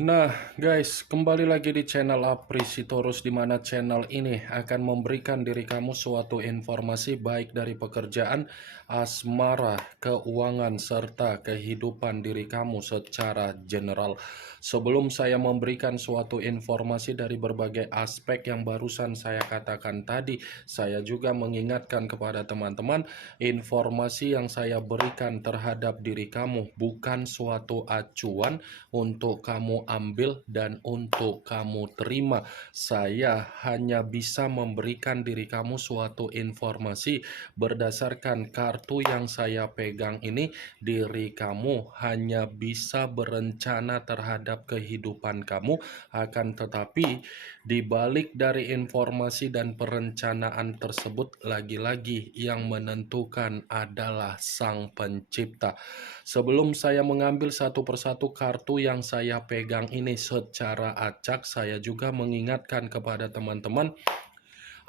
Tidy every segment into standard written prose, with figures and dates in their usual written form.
Nah, guys, kembali lagi di channel Aprisitorus, di mana channel ini akan memberikan diri kamu suatu informasi baik dari pekerjaan, asmara, keuangan, serta kehidupan diri kamu secara general. Sebelum saya memberikan suatu informasi dari berbagai aspek yang barusan saya katakan tadi, saya juga mengingatkan kepada teman-teman, informasi yang saya berikan terhadap diri kamu bukan suatu acuan untuk kamu ambil dan untuk kamu terima. Saya hanya bisa memberikan diri kamu suatu informasi berdasarkan kartu yang saya pegang ini. Diri kamu hanya bisa berencana terhadap kehidupan kamu, akan tetapi di balik dari informasi dan perencanaan tersebut, lagi-lagi yang menentukan adalah Sang Pencipta. Sebelum saya mengambil satu persatu kartu yang saya pegang ini secara acak, saya juga mengingatkan kepada teman-teman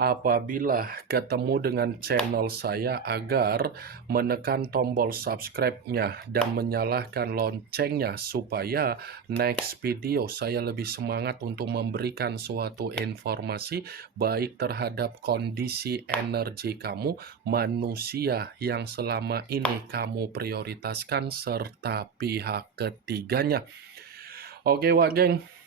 apabila ketemu dengan channel saya agar menekan tombol subscribe-nya dan menyalakan loncengnya supaya next video saya lebih semangat untuk memberikan suatu informasi baik terhadap kondisi energi kamu, manusia yang selama ini kamu prioritaskan, serta pihak ketiganya. Oke, Wak Geng.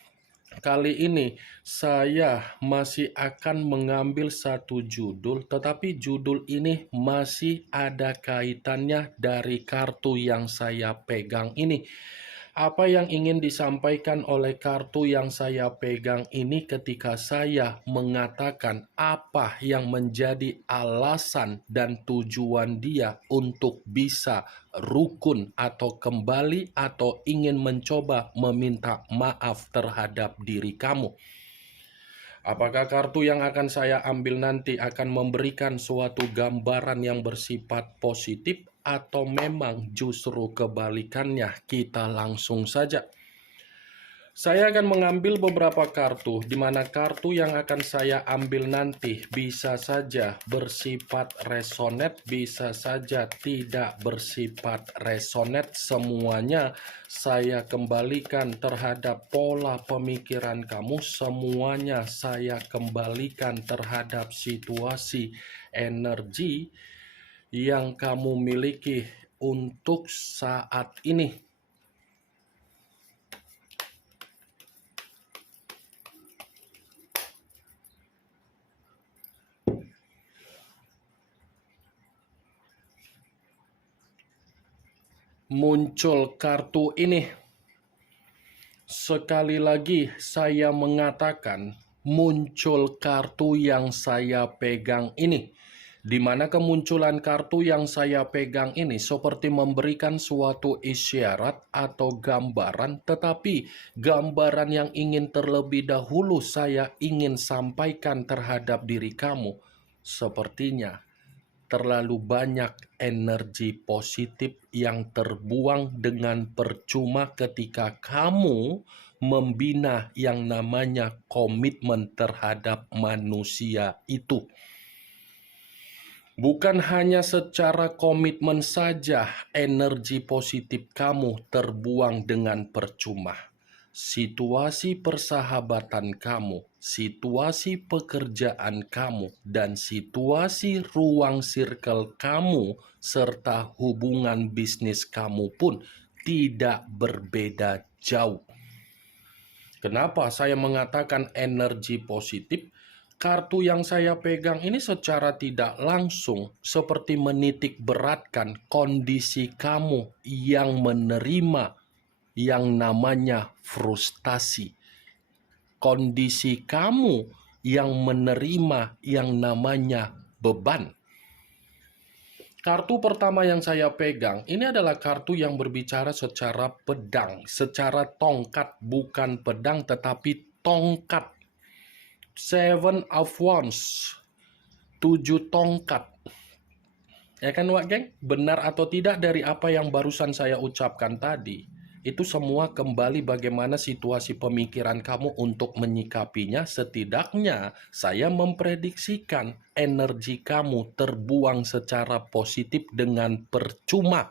Kali ini saya masih akan mengambil satu judul, tetapi judul ini masih ada kaitannya dari kartu yang saya pegang ini. Apa yang ingin disampaikan oleh kartu yang saya pegang ini ketika saya mengatakan apa yang menjadi alasan dan tujuan dia untuk bisa rukun atau kembali atau ingin mencoba meminta maaf terhadap diri kamu. Apakah kartu yang akan saya ambil nanti akan memberikan suatu gambaran yang bersifat positif atau memang justru kebalikannya? Kita langsung saja. Saya akan mengambil beberapa kartu, di mana kartu yang akan saya ambil nanti bisa saja bersifat resonate, bisa saja tidak bersifat resonate. Semuanya saya kembalikan terhadap pola pemikiran kamu, semuanya saya kembalikan terhadap situasi energi yang kamu miliki untuk saat ini. Muncul kartu ini. Sekali lagi saya mengatakan muncul kartu yang saya pegang ini. Di mana kemunculan kartu yang saya pegang ini seperti memberikan suatu isyarat atau gambaran, tetapi gambaran yang ingin terlebih dahulu saya ingin sampaikan terhadap diri kamu, sepertinya terlalu banyak energi positif yang terbuang dengan percuma ketika kamu membina yang namanya komitmen terhadap manusia itu. Bukan hanya secara komitmen saja energi positif kamu terbuang dengan percuma. Situasi persahabatan kamu, situasi pekerjaan kamu, dan situasi ruang circle kamu, serta hubungan bisnis kamu pun tidak berbeda jauh. Kenapa saya mengatakan energi positif? Kartu yang saya pegang ini secara tidak langsung seperti menitik beratkan kondisi kamu yang menerima yang namanya frustasi. Kondisi kamu yang menerima yang namanya beban. Kartu pertama yang saya pegang, ini adalah kartu yang berbicara secara pedang, secara tongkat, bukan pedang tetapi tongkat. Seven of Wands, 7 tongkat. Ya kan Wak Geng? Benar atau tidak dari apa yang barusan saya ucapkan tadi? Itu semua kembali bagaimana situasi pemikiran kamu untuk menyikapinya. Setidaknya saya memprediksikan energi kamu terbuang secara positif dengan percuma.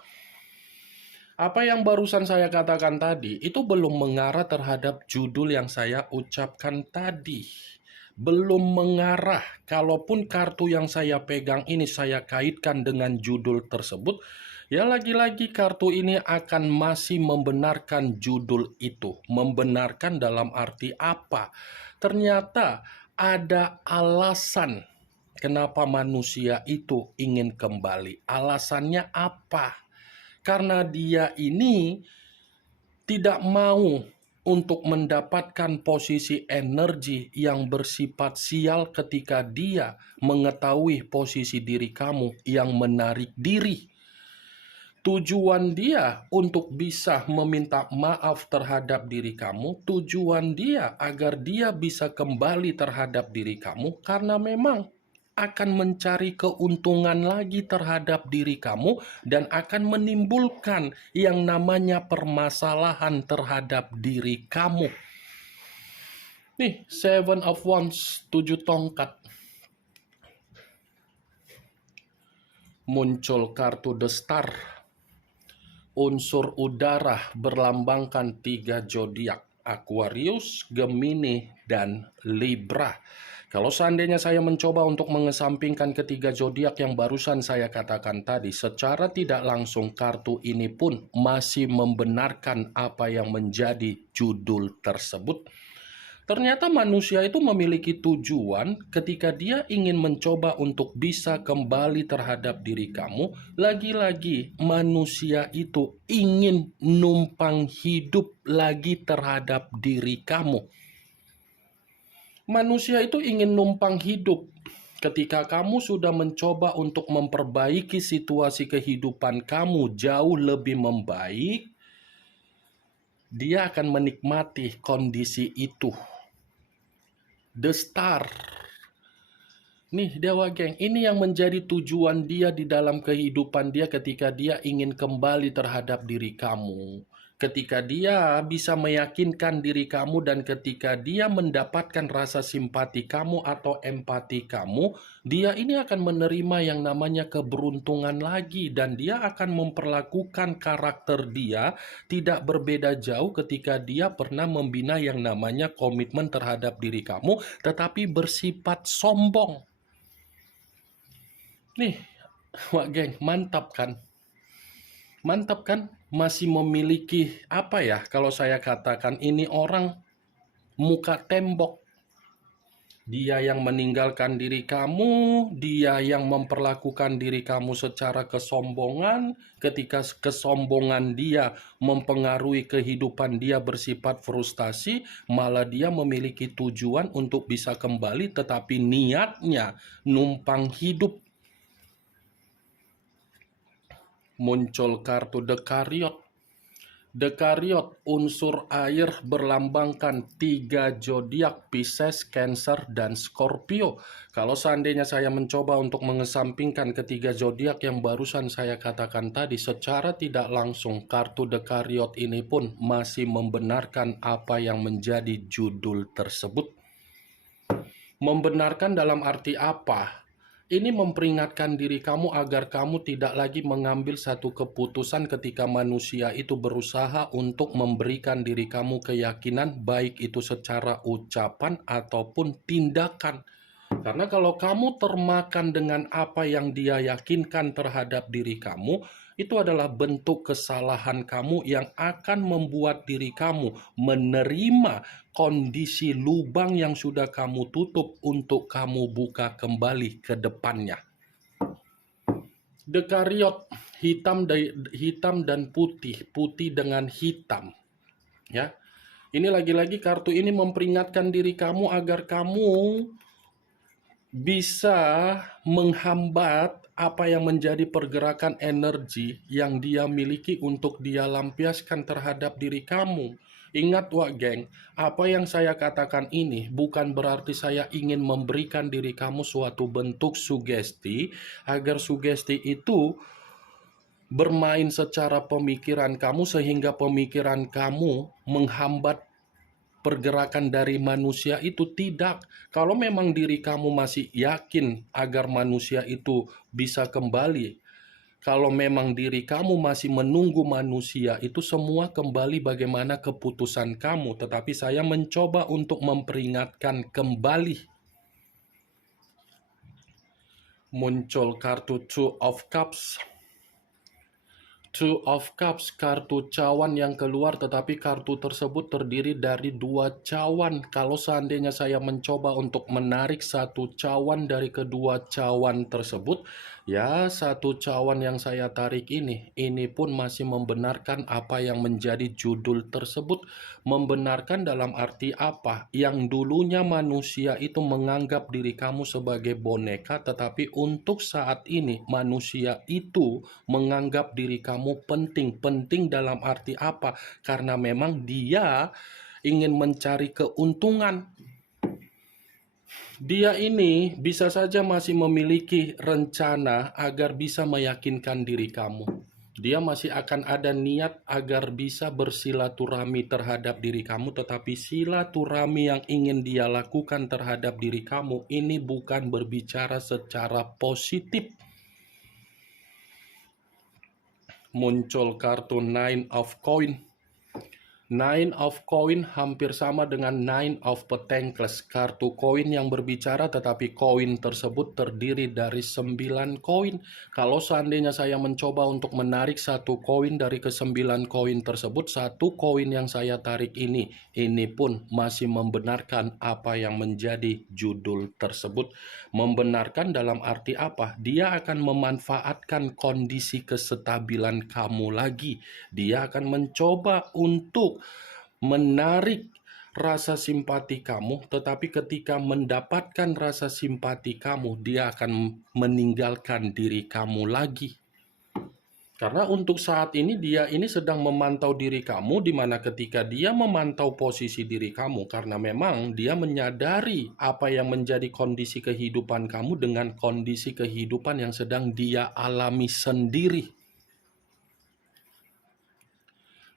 Apa yang barusan saya katakan tadi, itu belum mengarah terhadap judul yang saya ucapkan tadi. Belum mengarah, kalaupun kartu yang saya pegang ini saya kaitkan dengan judul tersebut, ya lagi-lagi kartu ini akan masih membenarkan judul itu. Membenarkan dalam arti apa? Ternyata ada alasan kenapa manusia itu ingin kembali. Alasannya apa? Karena dia ini tidak mau untuk mendapatkan posisi energi yang bersifat sial ketika dia mengetahui posisi diri kamu yang menarik diri. Tujuan dia untuk bisa meminta maaf terhadap diri kamu, tujuan dia agar dia bisa kembali terhadap diri kamu karena memang akan mencari keuntungan lagi terhadap diri kamu dan akan menimbulkan yang namanya permasalahan terhadap diri kamu. Nih, Seven of Wands, 7 tongkat. Muncul kartu The Star. Unsur udara berlambangkan 3 zodiak, Aquarius, Gemini, dan Libra. Kalau seandainya saya mencoba untuk mengesampingkan ketiga zodiak yang barusan saya katakan tadi, secara tidak langsung kartu ini pun masih membenarkan apa yang menjadi judul tersebut. Ternyata manusia itu memiliki tujuan ketika dia ingin mencoba untuk bisa kembali terhadap diri kamu. Lagi-lagi manusia itu ingin numpang hidup lagi terhadap diri kamu. Manusia itu ingin numpang hidup. Ketika kamu sudah mencoba untuk memperbaiki situasi kehidupan kamu jauh lebih membaik, dia akan menikmati kondisi itu. The Star. Nih Dewa Geng, ini yang menjadi tujuan dia di dalam kehidupan dia ketika dia ingin kembali terhadap diri kamu. Ketika dia bisa meyakinkan diri kamu dan ketika dia mendapatkan rasa simpati kamu atau empati kamu, dia ini akan menerima yang namanya keberuntungan lagi dan dia akan memperlakukan karakter dia tidak berbeda jauh ketika dia pernah membina yang namanya komitmen terhadap diri kamu tetapi bersifat sombong. Nih, Wak Geng, mantap kan? Mantap kan? Masih memiliki apa ya? Kalau saya katakan ini orang muka tembok. Dia yang meninggalkan diri kamu, dia yang memperlakukan diri kamu secara kesombongan. Ketika kesombongan dia mempengaruhi kehidupan dia bersifat frustasi, malah dia memiliki tujuan untuk bisa kembali, tetapi niatnya numpang hidup. Muncul kartu The Chariot. The Chariot, unsur air berlambangkan 3 zodiak, Pisces, Cancer, dan Scorpio. Kalau seandainya saya mencoba untuk mengesampingkan ketiga zodiak yang barusan saya katakan tadi, secara tidak langsung kartu The Chariot ini pun masih membenarkan apa yang menjadi judul tersebut. Membenarkan dalam arti apa? Ini memperingatkan diri kamu agar kamu tidak lagi mengambil satu keputusan ketika manusia itu berusaha untuk memberikan diri kamu keyakinan, baik itu secara ucapan ataupun tindakan. Karena kalau kamu termakan dengan apa yang dia yakinkan terhadap diri kamu, itu adalah bentuk kesalahan kamu yang akan membuat diri kamu menerima kondisi lubang yang sudah kamu tutup untuk kamu buka kembali ke depannya. The Chariot, hitam dan putih, putih dengan hitam. Ya, ini lagi-lagi kartu ini memperingatkan diri kamu agar kamu bisa menghambat apa yang menjadi pergerakan energi yang dia miliki untuk dia lampiaskan terhadap diri kamu. Ingat Wak Geng, apa yang saya katakan ini bukan berarti saya ingin memberikan diri kamu suatu bentuk sugesti agar sugesti itu bermain secara pemikiran kamu sehingga pemikiran kamu menghambat pergerakan dari manusia itu. Tidak. Kalau memang diri kamu masih yakin agar manusia itu bisa kembali Kalau memang diri kamu masih menunggu manusia, itu semua kembali bagaimana keputusan kamu. Tetapi saya mencoba untuk memperingatkan kembali. Muncul kartu Two of Cups. Two of Cups, kartu cawan yang keluar, tetapi kartu tersebut terdiri dari dua cawan. Kalau seandainya saya mencoba untuk menarik satu cawan dari kedua cawan tersebut, ya satu cawan yang saya tarik ini pun masih membenarkan apa yang menjadi judul tersebut. Membenarkan dalam arti apa? Yang dulunya manusia itu menganggap diri kamu sebagai boneka, tetapi untuk saat ini manusia itu menganggap diri kamu penting. Penting dalam arti apa? Karena memang dia ingin mencari keuntungan. Dia ini bisa saja masih memiliki rencana agar bisa meyakinkan diri kamu. Dia masih akan ada niat agar bisa bersilaturahmi terhadap diri kamu, tetapi silaturahmi yang ingin dia lakukan terhadap diri kamu ini bukan berbicara secara positif. Muncul kartu Nine of Coin. Nine of Coin hampir sama dengan Nine of Pentacles. Kartu koin yang berbicara, tetapi koin tersebut terdiri dari 9 koin. Kalau seandainya saya mencoba untuk menarik satu koin dari ke-9 koin tersebut, satu koin yang saya tarik ini pun masih membenarkan apa yang menjadi judul tersebut. Membenarkan dalam arti apa? Dia akan memanfaatkan kondisi kestabilan kamu lagi. Dia akan mencoba untuk menarik rasa simpati kamu, tetapi ketika mendapatkan rasa simpati kamu, dia akan meninggalkan diri kamu lagi. Karena untuk saat ini dia ini sedang memantau diri kamu, di mana ketika dia memantau posisi diri kamu, karena memang dia menyadari apa yang menjadi kondisi kehidupan kamu dengan kondisi kehidupan yang sedang dia alami sendiri.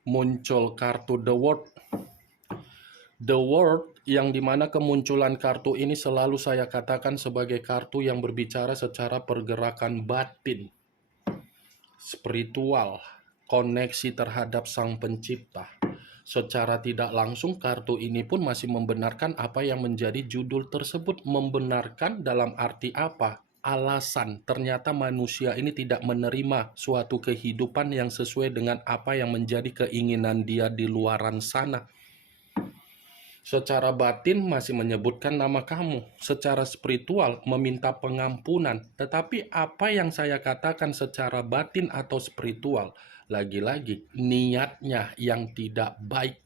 Muncul kartu The World. The World, yang dimana kemunculan kartu ini selalu saya katakan sebagai kartu yang berbicara secara pergerakan batin, spiritual, koneksi terhadap Sang Pencipta. Secara tidak langsung kartu ini pun masih membenarkan apa yang menjadi judul tersebut. Membenarkan dalam arti apa? Alasan ternyata manusia ini tidak menerima suatu kehidupan yang sesuai dengan apa yang menjadi keinginan dia di luaran sana. Secara batin masih menyebutkan nama kamu, secara spiritual meminta pengampunan. Tetapi apa yang saya katakan secara batin atau spiritual, lagi-lagi niatnya yang tidak baik.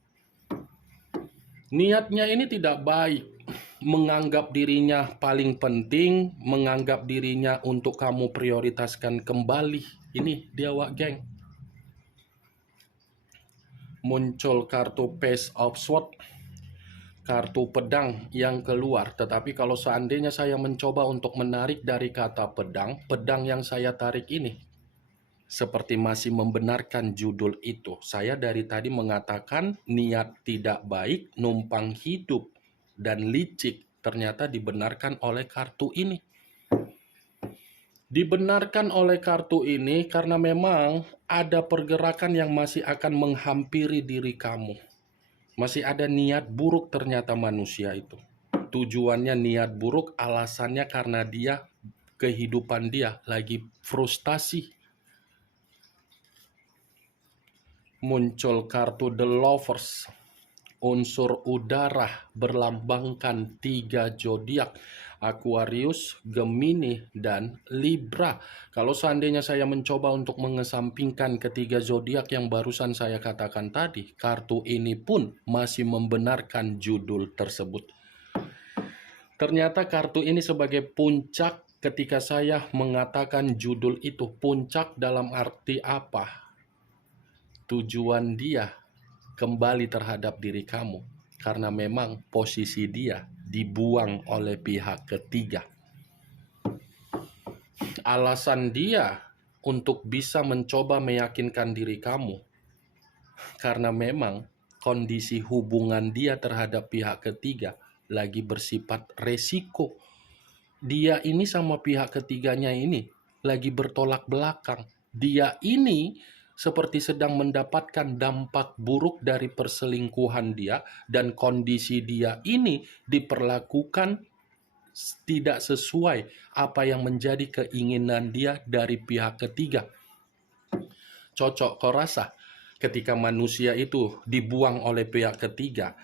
Niatnya ini tidak baik, menganggap dirinya paling penting, menganggap dirinya untuk kamu prioritaskan kembali. Ini dia, Wak Geng. Muncul kartu Page of Swords, kartu pedang yang keluar. Tetapi kalau seandainya saya mencoba untuk menarik dari kata pedang, pedang yang saya tarik ini seperti masih membenarkan judul itu. Saya dari tadi mengatakan niat tidak baik, numpang hidup, dan licik. Ternyata dibenarkan oleh kartu ini. Dibenarkan oleh kartu ini karena memang ada pergerakan yang masih akan menghampiri diri kamu. Masih ada niat buruk ternyata manusia itu. Tujuannya niat buruk, alasannya karena kehidupan dia lagi frustasi. Muncul kartu The Lovers. Unsur udara berlambangkan 3 zodiak, Aquarius, Gemini, dan Libra. Kalau seandainya saya mencoba untuk mengesampingkan ketiga zodiak yang barusan saya katakan tadi, kartu ini pun masih membenarkan judul tersebut. Ternyata kartu ini sebagai puncak ketika saya mengatakan judul itu. Puncak dalam arti apa? Tujuan dia kembali terhadap diri kamu, karena memang posisi dia dibuang oleh pihak ketiga. Alasan dia untuk bisa mencoba meyakinkan diri kamu, karena memang kondisi hubungan dia terhadap pihak ketiga lagi bersifat resiko. Dia ini sama pihak ketiganya ini lagi bertolak belakang. Dia ini seperti sedang mendapatkan dampak buruk dari perselingkuhan dia, dan kondisi dia ini diperlakukan tidak sesuai apa yang menjadi keinginan dia dari pihak ketiga. Cocok kau rasa ketika manusia itu dibuang oleh pihak ketiga,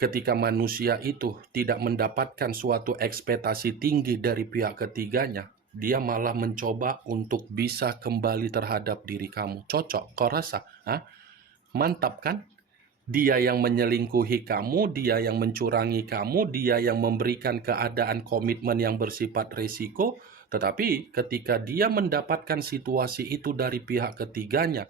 ketika manusia itu tidak mendapatkan suatu ekspektasi tinggi dari pihak ketiganya, dia malah mencoba untuk bisa kembali terhadap diri kamu. Cocok kau rasa? Hah? Mantap kan? Dia yang menyelingkuhi kamu, dia yang mencurangi kamu, dia yang memberikan keadaan komitmen yang bersifat risiko, tetapi ketika dia mendapatkan situasi itu dari pihak ketiganya,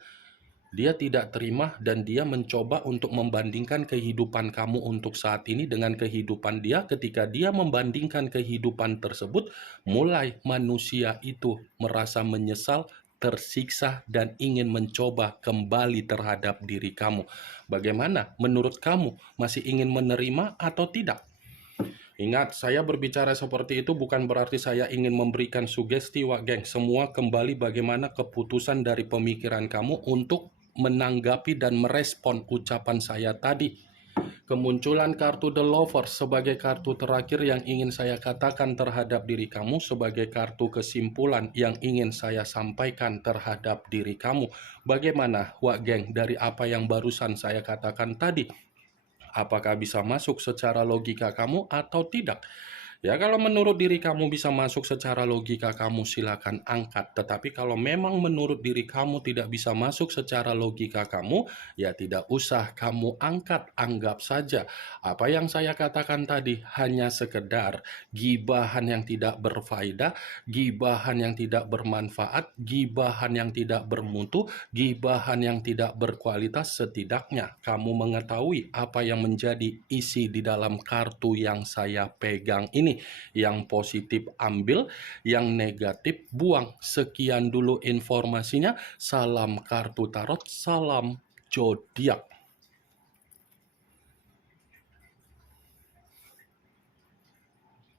dia tidak terima dan dia mencoba untuk membandingkan kehidupan kamu untuk saat ini dengan kehidupan dia. Ketika dia membandingkan kehidupan tersebut, mulai manusia itu merasa menyesal, tersiksa, dan ingin mencoba kembali terhadap diri kamu. Bagaimana menurut kamu? Masih ingin menerima atau tidak? Ingat, saya berbicara seperti itu bukan berarti saya ingin memberikan sugesti, Wak Geng. Semua kembali bagaimana keputusan dari pemikiran kamu untuk menanggapi dan merespon ucapan saya tadi. Kemunculan kartu The Lover sebagai kartu terakhir yang ingin saya katakan terhadap diri kamu, sebagai kartu kesimpulan yang ingin saya sampaikan terhadap diri kamu. Bagaimana, Wak Geng, dari apa yang barusan saya katakan tadi? Apakah bisa masuk secara logika kamu atau tidak? Ya, kalau menurut diri kamu bisa masuk secara logika kamu, silakan angkat. Tetapi kalau memang menurut diri kamu tidak bisa masuk secara logika kamu, ya tidak usah kamu angkat. Anggap saja apa yang saya katakan tadi hanya sekedar gibahan yang tidak berfaedah, gibahan yang tidak bermanfaat, gibahan yang tidak bermutu, gibahan yang tidak berkualitas. Setidaknya kamu mengetahui apa yang menjadi isi di dalam kartu yang saya pegang ini. Yang positif ambil, yang negatif buang. Sekian dulu informasinya. Salam kartu tarot, salam zodiak.